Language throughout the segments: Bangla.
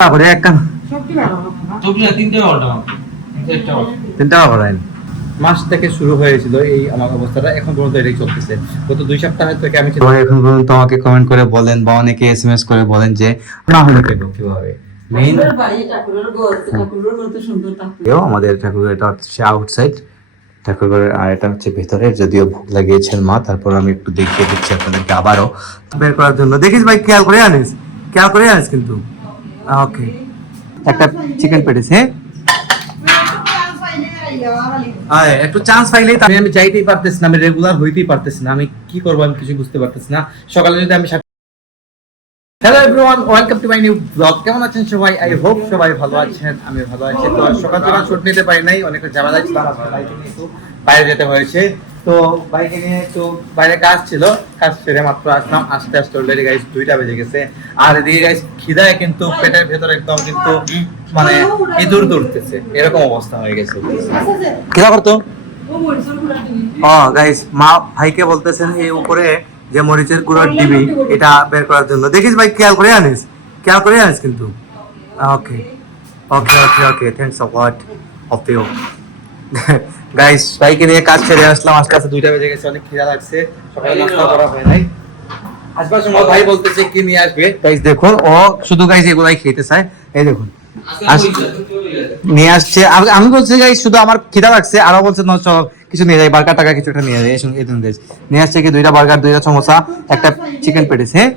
করে এক কান তিনটা করাইন মাস থেকে শুরু হয়েছিল এই আমার অবস্থাটা এখন পর্যন্ত এটাই চলতেছে। গত 2 সপ্তাহ থেকে আমি এখন পর্যন্ত আমাকে কমেন্ট করে বলেন বা অনেকে এসএমএস করে বলেন যে না হলে পেবো কিভাবে। মেইন আমাদের ঠাকুরের এটা হচ্ছে আউটসাইড ঠাকুরের, আর এটা হচ্ছে ভেতরে, যদিও ভোগ লাগিয়েছেন মা। তারপর আমি একটু দেখিয়ে দিচ্ছি আপনাদেরকে আবারও বের করার জন্য। দেখিস ভাই, খেয়াল করে আনিস কিন্তু। ওকে, একটা চিকেন পেটিস। হ্যাঁ, একটু চান্স পাইলেই আমি চাইতেই পারতেছি না, আমি রেগুলার হইতেই পারতেছি না। আমি কি করবো আমি কিছু বুঝতে পারতেছি না। সকালে যদি আমি hello everyone, welcome to my new blog. কেমন আছেন সবাই? আই হোপ সবাই ভালো আছেন, আমি ভালো আছি। তো সকাল শুট নিতে পারি নাই, অনেকটা ঝামেলা ছিল, বাইরে যেতে হয়েছে। তো বাইকে নিয়ে তো বাইরে কাজ ছিল, কাজ সেরে মাত্র আসলাম। আস্তে আস্তে অলরেডি গাইস 2টা বেজে গেছে। আর এদিকে গাইস খিদায় কিন্তু পেটের ভেতর একদম কিন্তু মানে ইঁদুর দৌড়তেছে, এরকম অবস্থা হয়ে গেছে। খিদা করতো গাইস, মা ভাইকে বলতেছেন এই উপরে যে মরিচের গুঁড়োর ডিবি, এটা বের করার জন্য। দেখিস ভাই, খেয়াল করে আনিস কিন্তু। Okay okay okay okay, thanks of what of you guys. ভাইকে নিয়ে কাজ ছেড়ে আসলাম, আজকে 2টা বেজে গেছে, অনেক খিদা লাগছে, সকালে নাস্তা করা হয় নাই। আসবার সময় ভাই বলতেছে কি নিয়ে আসবে। গাইস দেখুন, ও শুধু গাইস এগুলাই খেতে চায়। এই দেখুন নিয়ে আসছে। আমি বলছি গাইস শুধু আমার খিদা লাগছে, আরো বলছে না চল কিছু নিয়ে যাই, বার্গার টাকা কিছু একটা নিয়ে যাই। নিয়ে আসছে কি 2টা বার্গার, 2টা সমোসা, একটা চিকেন পেটিস। হ্যাঁ,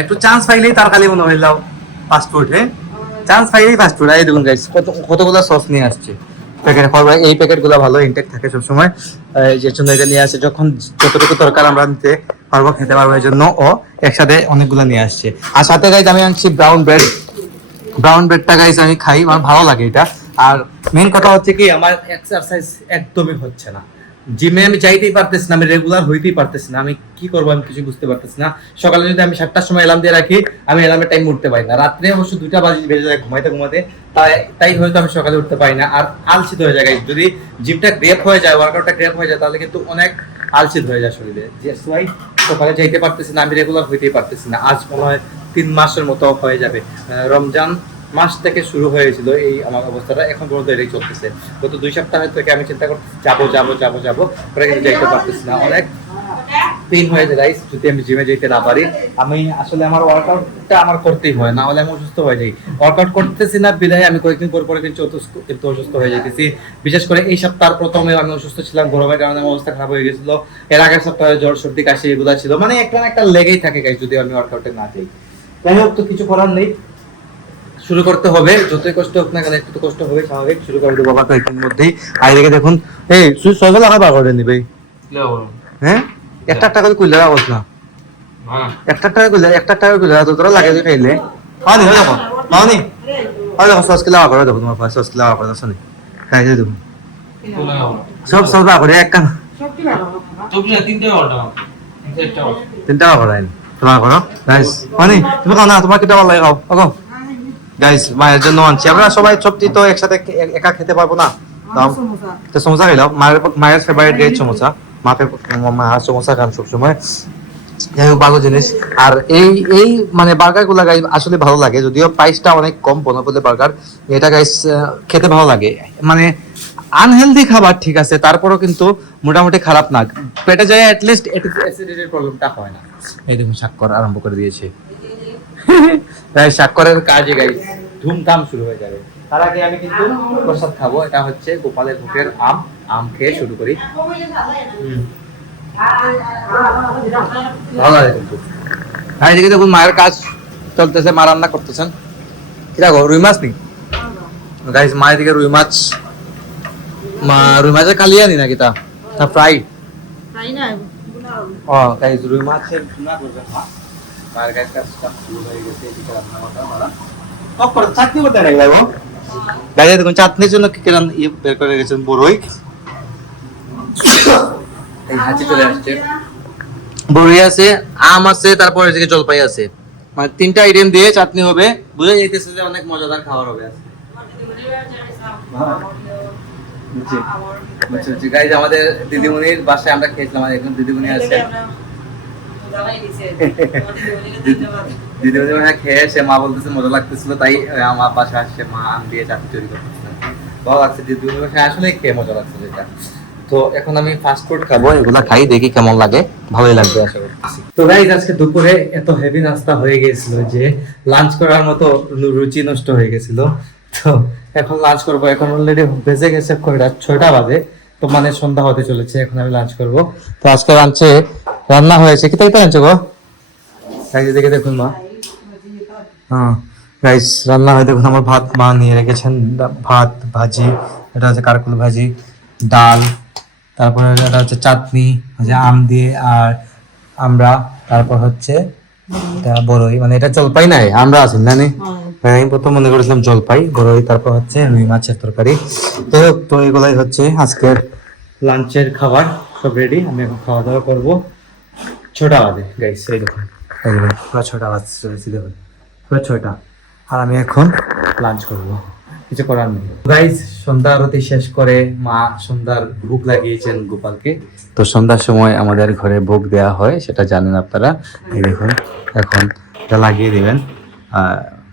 একটু চান্স পাইলেই তার খালি মনে হইল ফাস্ট ফুড। চান্স পাইলেই ফাস্ট ফুড। এই দেখুন গাইস, কতগুলো সস নিয়ে আসছে প্যাকেট। এই প্যাকেটগুলো ভালো ইনটেক থাকে সব সময়, যে জন্য এটা নিয়ে আসছে। যখন যতটুকু দরকার আমরা নিতে পারবো, খেতে পারবো, এই জন্য ও একসাথে অনেকগুলো নিয়ে আসছে। আর সাথে গাইস আমি আনছি ব্রাউন ব্রেডটা গাইস আমি খাই, আমার ভালো লাগে এটা। আর মেইন কথা হচ্ছে কি, আমার এক্সারসাইজ একদমই হচ্ছে না। জিমে আমি চাইতেই পারতেছি না, আমি রেগুলার হইতেই পারতেছি না। আমি কি করবো আমি কিছু বুঝতে পারতেছি না। সকালে যদি আমি 7টার সময় অ্যালার্ম দিয়ে রাখি, আমি অ্যালার্মের টাইম উঠতে পারি না। রাত্রে অবশ্য 2টা বেজে যায় ঘুমাইতে, তাই হয়তো আমি সকালে উঠতে পারি না। আর আলসিত হয়ে যায়। যদি জিমটা গ্রেপ হয়ে যায়, ওয়ার্কআউটটা গ্রেপ হয়ে যায়, তাহলে কিন্তু অনেক আলসিত হয়ে যায় শরীরে। সকালে যাইতে পারতেছি না, আমি রেগুলার হইতেই পারতেছি না। আজ মনে হয় 3 মাসের মতো হয়ে যাবে। রমজান মাস থেকে শুরু হয়েছিল এই আমার অবস্থাটা, এখন পর্যন্ত এটাই চলতেছে। গত 2 সপ্তাহ থেকে আমি চিন্তা করতেছি যাবো করে কিন্তু যাইতে পারতেছি না। অনেক পেইন হয়ে যায় গাইস যদি আমি জিমে যেতে না পারি। আমি আসলে আমার ওয়ার্কআউটটা আমার করতেই হয়, না হলে আমি অসুস্থ হয়ে যাই। ওয়ার্কআউট করতেছি না বিধায় আমি কয়েকদিন পরে কিন্তু অসুস্থ হয়ে যাইতেছি। বিশেষ করে এই সপ্তাহ প্রথমে আমি অসুস্থ ছিলাম, গরমের কারণে আমার অবস্থা খারাপ হয়ে গেছিল। এর আগের সপ্তাহে জ্বর সর্দি কাশি এগুলো ছিল, মানে একটা না একটা লেগেই থাকে গাইস যদি আমি ওয়ার্কআউটে না যাই। যাই হোক, তো কিছু করার নেই, শুরু করতে হবে। যতই কষ্ট হোক না কেন, একটু তো কষ্ট হবে, স্বাভাবিক। শুরু করে দেবো বাবা কয়েকদিন মধ্যেই। আর এদিকে দেখুন, এই তুই 6 টাকা বার করে নিবে। হ্যাঁ, একটা টাকা কইলে রাখছ না, একটা টাকা কইলে তো তোরা লাগে যে খাইলে পানি হয়ে যাবো। পানি হয় দেখো 6 কিলো করে দেবো, তোমার 6 কিলো করে দাও শুনি খাই দিয়ে দেবো। সব বার করে এক কান তিনটা করাই তোমার করো গাইস। পানি তুমি খাও না, তোমার কিটা ভালো লাগে খাও। ওগো গাইস, মায়ের জন্য আনছি। আমরা সবাই সবজি তো একসাথে একা খেতে পারবো না, তো সমোসা খাইলাম। মায়ের ফেভারিট গাইস সমোসা। মা সমোসা খান সবসময়। যাই হোক, ভালো জিনিস। আর এই মানে বার্গার গুলা গাইস আসলে ভালো লাগে, যদিও প্রাইসটা অনেক কম, 15 বার্গার। এটা গাইস খেতে ভালো লাগে। মানে আনহেলদি খাবার ঠিক আছে, তারপরও কিন্তু মোটামুটি খারাপ না। পেটে যায় অ্যাটলিস্ট অ্যাসিডিটির প্রবলেমটা হয় না। এই দেখুন স্বাক্ষর আরম্ভ করে দিয়েছে। তাই স্বাক্ষরের কাজে গাইস ধুমধাম শুরু হয়ে যাবে। তার আগে আমি কিন্তু প্রসাদ খাবো। এটা হচ্ছে গোপালের ভোগের আম খেয়ে শুরু করি। ভালো লাগে কিন্তু। হ্যাঁ, এদিকে দেখুন মায়ের কাজ চলতেছে, মা রান্না করতেছেন। কি রাখো, রুই মাছ নি গাইস? মায়ের দিকে রুই মাছের কালিয়া নি নাকি তা ফ্রাই? ও গাইস, রুই মাছের ভুনা করবে মা। মায়ের কাজ শুরু হয়ে গেছে, এদিকে রান্না করা চাটনি করতে নাকি ভাই? গাইস দেখুন চাটনির জন্য কি বের করে গেছেন বড়ই। এই হাঁচি চলে আসছে। বড়ি আছে, আম আছে, তারপর এদিকে জলপাই আছে। মানে 3টা আইটেম দিয়ে চাটনি হবে। বুঝে যাইতেছে যে অনেক মজাদার খাবার হবে আজকে। বুঝছি গাইস, আমাদের দিদিমণির বাসায় আমরা খেয়েছিলাম। আমাদের একজন দিদিমণি আছে, দিদিমণি ভাষা খেয়ে এসে মা বলতেছে মজা লাগতেছিল, তাই আমার পাশে আসছে, মা আম দিয়ে চাটনি তৈরি করতেছিলেন, ভালো লাগছে। দিদিমণি ভাষা আসলে খেয়ে মজা লাগছে যেটা। তো এখন আমি ফাস্ট ফুড খাবো, এগুলা খাই, দেখি কেমন লাগে, ভালোই লাগবে আশা করতেছি। তো গাইস আজকে দুপুরে এত হেভি নাস্তা হয়ে গেছিল যে লাঞ্চ করার মতো রুচি নষ্ট হয়ে গেছিল। তো এখন লাঞ্চ করবো, এখন অলরেডি বেজে গেছে কয়টা, 6টা বাজে, তো মানে সন্ধ্যা হতে চলেছে, এখন আমি লাঞ্চ করব। তো আজকে লাঞ্চে রান্না হয়েছে, কি তাই আনছো গো? গাইস দেখে দেখুন মা, হ্যাঁ গাইস রান্না হয় দেখুন, আমার ভাত মা নিয়ে রেখেছেন, ভাত ভাজি, এটা হচ্ছে কারকুল ভাজি, ডাল, তারপরে এটা হচ্ছে চাটনি, হচ্ছে আম দিয়ে আর আমরা, তারপর হচ্ছে এটা বড়ই, মানে এটা জলপাই নাই, আমরা আছি না নি? হ্যাঁ, আমি প্রথম মনে করেছিলাম জলপাই, বড়ই, তারপর হচ্ছে রুই মাছের তরকারি। তো তো এগুলাই হচ্ছে আজকের লাঞ্চের খাবার, সব রেডি, আমি এখন খাওয়া দাওয়া করবো। 6টা বাজে গাইস, এই দেখুন পুরো 6টা বাজে চলেছি দেখুন, পুরো 6টা, আর আমি এখন লাঞ্চ করবো, কিছু করার নেই। গাইস সন্ধ্যা আরতি শেষ করে মা সন্ধ্যার ভোগ লাগিয়েছেন গোপালকে। তো সন্ধ্যার সময় আমাদের ঘরে ভোগ দেওয়া হয়, সেটা জানেন আপনারা। এই দেখুন এখন এটা লাগিয়ে দিবেন।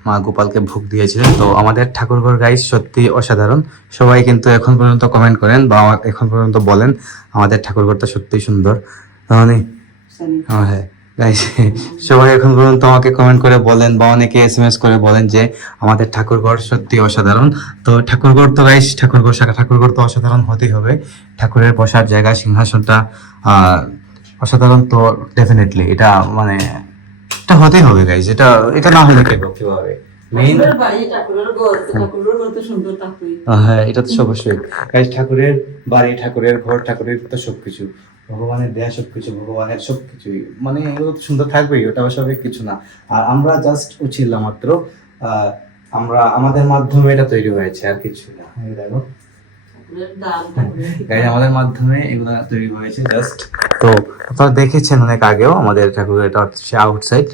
মা গোপালকে ভোগ দিয়েছিলেন। তো আমাদের ঠাকুরঘর গাইস সত্যি অসাধারণ। সবাই কিন্তু এখন পর্যন্ত কমেন্ট করেন বা এখন পর্যন্ত বলেন আমাদের ঠাকুরঘরটা সত্যি সুন্দর। মানে হ্যাঁ গাইস, সবাই এখন পর্যন্ত আমাকে কমেন্ট করে বলেন বা অনেকে এসএমএস করে বলেন যে আমাদের ঠাকুরঘর সত্যি অসাধারণ। তো ঠাকুরঘর তো গাইস, ঠাকুরঘর তো অসাধারণ হতেই হবে। ঠাকুরের বসার জায়গা, সিংহাসনটা অসাধারণ। তো ডেফিনেটলি এটা মানে এটা হতেই হবে গাইস, এটা এটা না হলে কিভাবে মেইন। হ্যাঁ এটা তো অবশ্যই গাইস, ঠাকুরের বাড়ি, ঠাকুরের ঘর, ঠাকুরের তো সবকিছু, ভগবানের দেয়া সবকিছু, ভগবানের সবকিছুই, মানে এগুলো তো সুন্দর থাকবেই, ওটা অস্বাভাবিক কিছু না। আর আমরা জাস্ট উছিলাম মাত্র, আমরা আমাদের মাধ্যমে এটা তৈরি হয়েছে, আর কিছু না। দেখো গাইস আমাদের মাধ্যমে এগুলো তৈরি হয়েছে জাস্ট। তো আপনারা দেখেছেন অনেক আগেও আমাদের ঠাকুর, এটা হচ্ছে আউটসাইড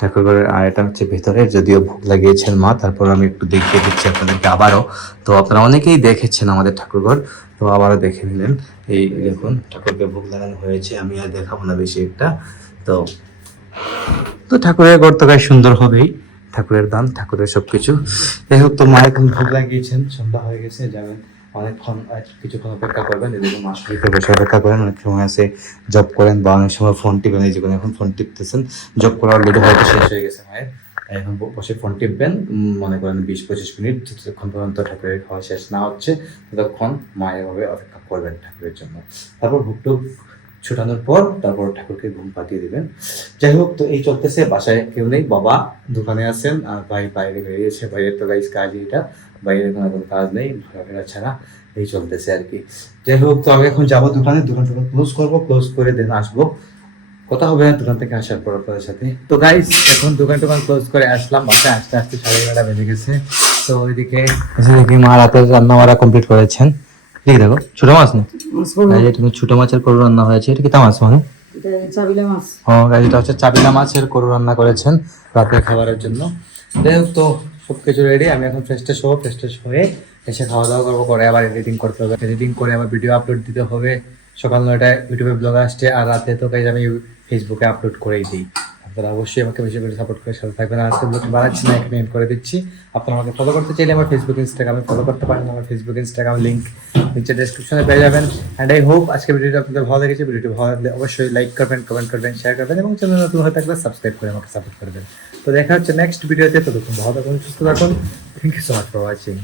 ঠাকুরঘরের, আর এটা হচ্ছে ভেতরে, যদিও ভোগ লাগিয়েছেন মা, তারপর আমি একটু দেখিয়ে দিচ্ছি আপনাদেরকে আবারও। তো আপনারা অনেকেই দেখেছেন আমাদের ঠাকুরঘর, তো আবারও দেখে নিলেন। এই দেখুন ঠাকুরকে ভোগ লাগানো হয়েছে, আমি আর দেখাবো না বেশি একটা। তো তো ঠাকুরের ঘর তো গায়ে সুন্দর হবেই, ঠাকুরের দান, ঠাকুরের সবকিছু। যাই হোক, তো মা এখন ভোগ লাগিয়েছেন, সন্ধ্যা হয়ে গেছে, যাবেন অনেকক্ষণ, কিছুক্ষণ অপেক্ষা করবেন, এদিকে মা শরীরে বসে অপেক্ষা করেন। অনেক সময় আছে জব করেন বা অনেক সময় ফোন টিপেন, এই যেগুলো এখন ফোন টিপতেছেন, জব করা অলরেডি হয়তো শেষ হয়ে গেছে মায়ের, এখন বসে ফোন টিপবেন, মনে করেন 20-25 মিনিট, যতক্ষণ পর্যন্ত ঠাকুরের খাওয়া শেষ না হচ্ছে ততক্ষণ মা এভাবে অপেক্ষা করবেন ঠাকুরের জন্য। তারপর ভোগটুক ছুটানোর পর তারপর ঠাকুরকে ঘুম পাঠিয়ে দিবেন। যাই হোক, তো এই চলতেছে, বাসায় কেউ নেই, বাবা দোকানে আছেন আর ভাই বাইরে বেরিয়েছে, বাইরের তো গাইস কাজ এটা, বাইরে কোনো কাজ নেই ঘোরাফেরা ছাড়া, এই চলতেছে আর কি। যাই হোক, তো আমি এখন যাবো দোকানে, দোকানটা ক্লোজ করবো, ক্লোজ করে দেন আসবো, কথা হবে দোকান থেকে আসার পর আপনাদের সাথে। তো গাইস এখন দোকান ক্লোজ করে আসলাম, বাসায় আসতে আসতে 11:30 বেজে গেছে। তো ওইদিকে মা রাতের রান্না বাড়া কমপ্লিট করেছেন। ঠিক দেখো, ছোট মাছ না, ছোট মাছের করু রান্না হয়েছে। এটা কি তা মাছ মানে? এটা হচ্ছে চাবিলা মাছের করু রান্না করেছেন রাতের খাবারের জন্য। যাই হোক, তো সবকিছু রেডি, আমি এখন ফ্রেশ হয়ে এসে খাওয়া দাওয়া করবো, করে আবার এডিটিং করতে হবে, এডিটিং করে আবার ভিডিও আপলোড দিতে হবে। সকাল 9টায় ইউটিউবে ব্লগ আসছে, আর রাতে তো গাইজ আমি ফেসবুকে আপলোড করেই দিই। আপনারা অবশ্যই আমাকে বেশি করে সাপোর্ট করে সাথে থাকবেন। আজকে ব্লগ বাড়াচ্ছি না, এখানে এন্ড করে দিচ্ছি। আপনারা আমাকে ফলো করতে চাইলে আমার ফেসবুক ইনস্টাগ্রামে ফলো করতে পারেন, আমার ফেসবুক ইনস্টাগ্রাম লিঙ্ক নিচে ডেসক্রিপশনে পেয়ে যাবেন। অ্যান্ড আই হোপ আজকে ভিডিওটা আপনাদের ভালো লেগেছে। ভিডিওটি ভালো লাগলে অবশ্যই লাইক করবেন, কমেন্ট করবেন, শেয়ার করবেন এবং চ্যানেল নতুন হয়ে থাকলে সাবস্ক্রাইব করে আমাকে সাপোর্ট করবেন। তো দেখা হচ্ছে নেক্সট ভিডিওতে, ততক্ষণ ভালো থাকুন, সুস্থ থাকুন। Thank you so much for watching.